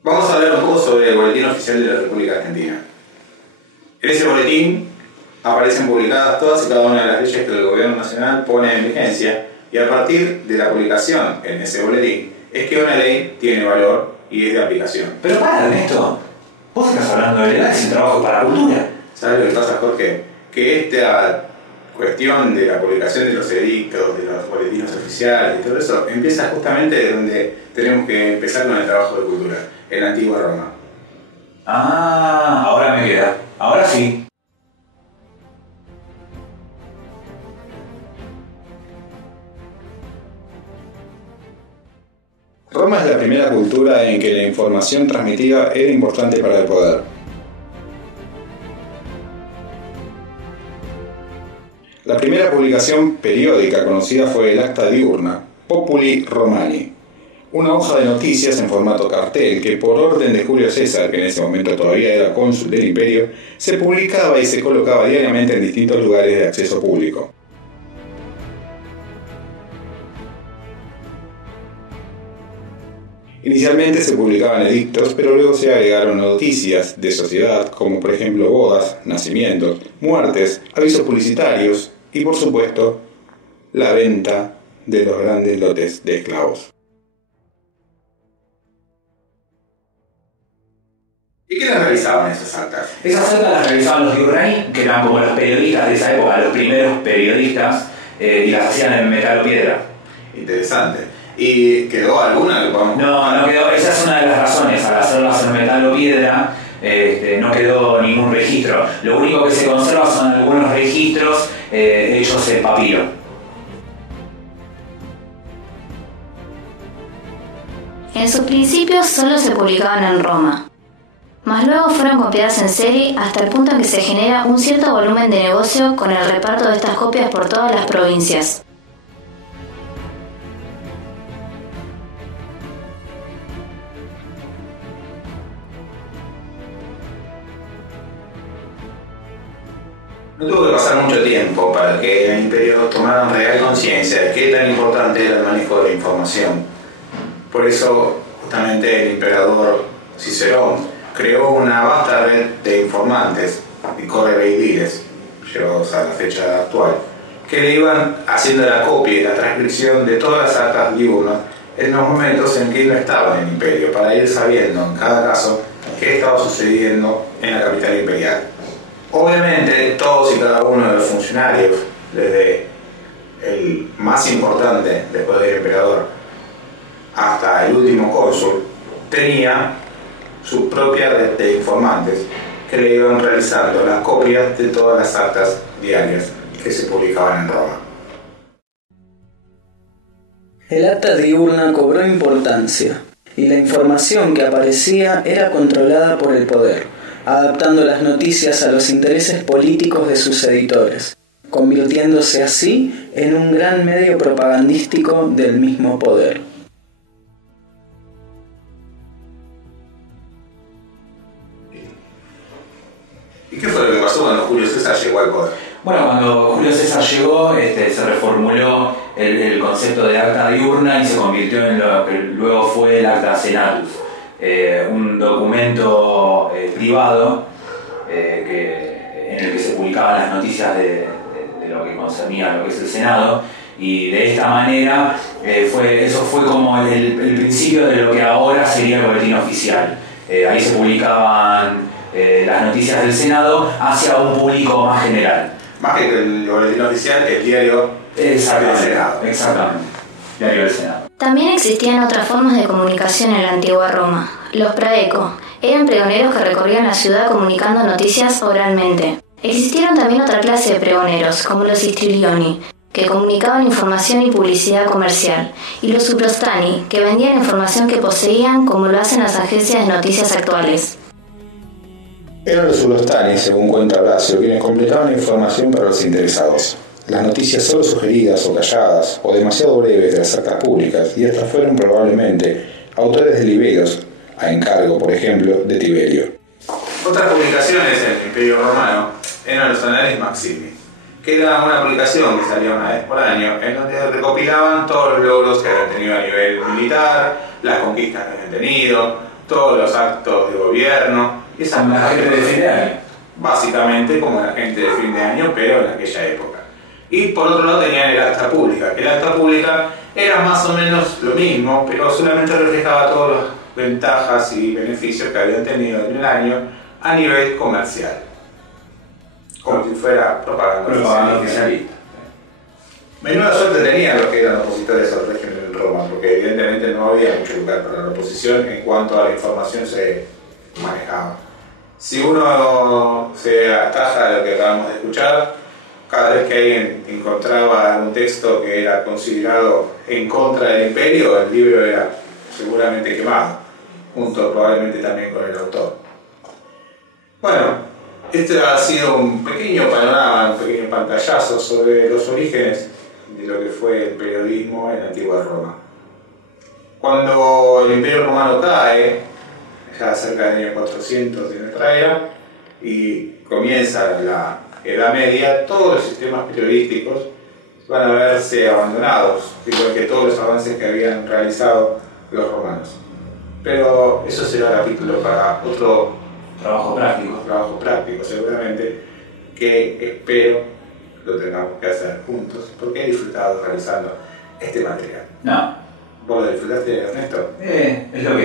Vamos a hablar un poco sobre el Boletín Oficial de la República Argentina. En ese boletín aparecen publicadas todas y cada una de las leyes que el Gobierno Nacional pone en vigencia, y a partir de la publicación en ese boletín es que una ley tiene valor y es de aplicación. Pero para, Ernesto, vos estás hablando de legales sin trabajo para la cultura. ¿Sabes lo que pasa, Jorge? Que esta cuestión de la publicación de los edictos, de los boletines oficiales y todo eso, empieza justamente de donde tenemos que empezar con el trabajo de cultura, en la antigua Roma. Ah, ahora me queda. Ahora sí. Roma es la primera cultura en que la información transmitida era importante para el poder. La primera publicación periódica conocida fue el Acta Diurna, Populi Romani, una hoja de noticias en formato cartel que, por orden de Julio César, que en ese momento todavía era cónsul del imperio, se publicaba y se colocaba diariamente en distintos lugares de acceso público. Inicialmente se publicaban edictos, pero luego se agregaron noticias de sociedad, como por ejemplo bodas, nacimientos, muertes, avisos publicitarios y, por supuesto, la venta de los grandes lotes de esclavos. ¿Y qué les realizaban esas actas? Esas actas las realizaban los diurni, que eran como los periodistas de esa época, los primeros periodistas, y las hacían en metal o piedra. Interesante. ¿Y quedó alguna que podamos...? No quedó. Esa es una de las razones. Al hacerlas en metal o piedra, no quedó ningún registro. Lo único que se conserva son algunos registros hechos en papiro. En sus principios solo se publicaban en Roma, mas luego fueron copiadas en serie hasta el punto en que se genera un cierto volumen de negocio con el reparto de estas copias por todas las provincias. No tuvo que pasar mucho tiempo para que el imperio tomara real conciencia de qué tan importante era el manejo de la información. Por eso, justamente, el emperador Cicerón creó una vasta red de informantes y correveidires, llevados a la fecha actual, que le iban haciendo la copia y la transcripción de todas las actas diurnas en los momentos en que no estaba en el imperio, para ir sabiendo en cada caso qué estaba sucediendo en la capital imperial. Obviamente, todos y cada uno de los funcionarios, desde el más importante después del emperador hasta el último cónsul, tenía su propia red de informantes que le iban realizando las copias de todas las actas diarias que se publicaban en Roma. El acta diurna cobró importancia y la información que aparecía era controlada por el poder, adaptando las noticias a los intereses políticos de sus editores, convirtiéndose así en un gran medio propagandístico del mismo poder. ¿Y qué fue lo que pasó cuando Julio César llegó al poder? Bueno, cuando Julio César llegó, se reformuló el concepto de acta diurna y se convirtió en lo que luego fue el acta senatus, un documento privado en el que se publicaban las noticias de lo que concernía a lo que es el Senado, y de esta manera eso fue como el principio de lo que ahora sería el boletín oficial. Ahí se publicaban las noticias del Senado hacia un público más general. Más que el boletín oficial, el diario del Senado. Exactamente, diario del Senado. También existían otras formas de comunicación en la antigua Roma. Los praeco eran pregoneros que recorrían la ciudad comunicando noticias oralmente. Existieron también otra clase de pregoneros, como los histrioni, que comunicaban información y publicidad comercial, y los suprostani, que vendían información que poseían, como lo hacen las agencias de noticias actuales. Eran los subrostani, según cuenta Blasio, quienes completaban la información para los interesados. Las noticias solo sugeridas o calladas, o demasiado breves de las actas públicas, y estas fueron probablemente autores de libros, a encargo, por ejemplo, de Tiberio. Otras publicaciones en el Imperio Romano eran los Annales Maximi, que era una publicación que salía una vez por año, en donde recopilaban todos los logros que habían tenido a nivel militar, las conquistas que habían tenido, todos los actos de gobierno, y esas Como la gente de fin de año. básicamente como la gente de fin de año, pero en aquella época. Y por otro lado tenían el acta pública, que el acta pública era más o menos lo mismo, pero solamente reflejaba todas las ventajas y beneficios que habían tenido en el año a nivel comercial. Como si fuera propaganda oficialista. Menuda suerte tenían los que eran opositores al régimen en Roma, porque evidentemente no había mucho lugar para la oposición en cuanto a la información se manejaba. Si uno se ataja de lo que acabamos de escuchar, cada vez que alguien encontraba un texto que era considerado en contra del imperio, el libro era seguramente quemado, junto probablemente también con el autor. Bueno, este ha sido un pequeño panorama, un pequeño pantallazo sobre los orígenes de lo que fue el periodismo en la antigua Roma. Cuando el Imperio Romano cae, ya cerca del año 400 de nuestra era, y comienza la Edad Media, todos los sistemas periodísticos van a verse abandonados, igual que todos los avances que habían realizado los romanos. Pero eso será capítulo para otro Trabajo práctico seguramente, que espero lo tengamos que hacer juntos, porque he disfrutado realizando este material. No. ¿Vos lo disfrutaste, Ernesto? Es lo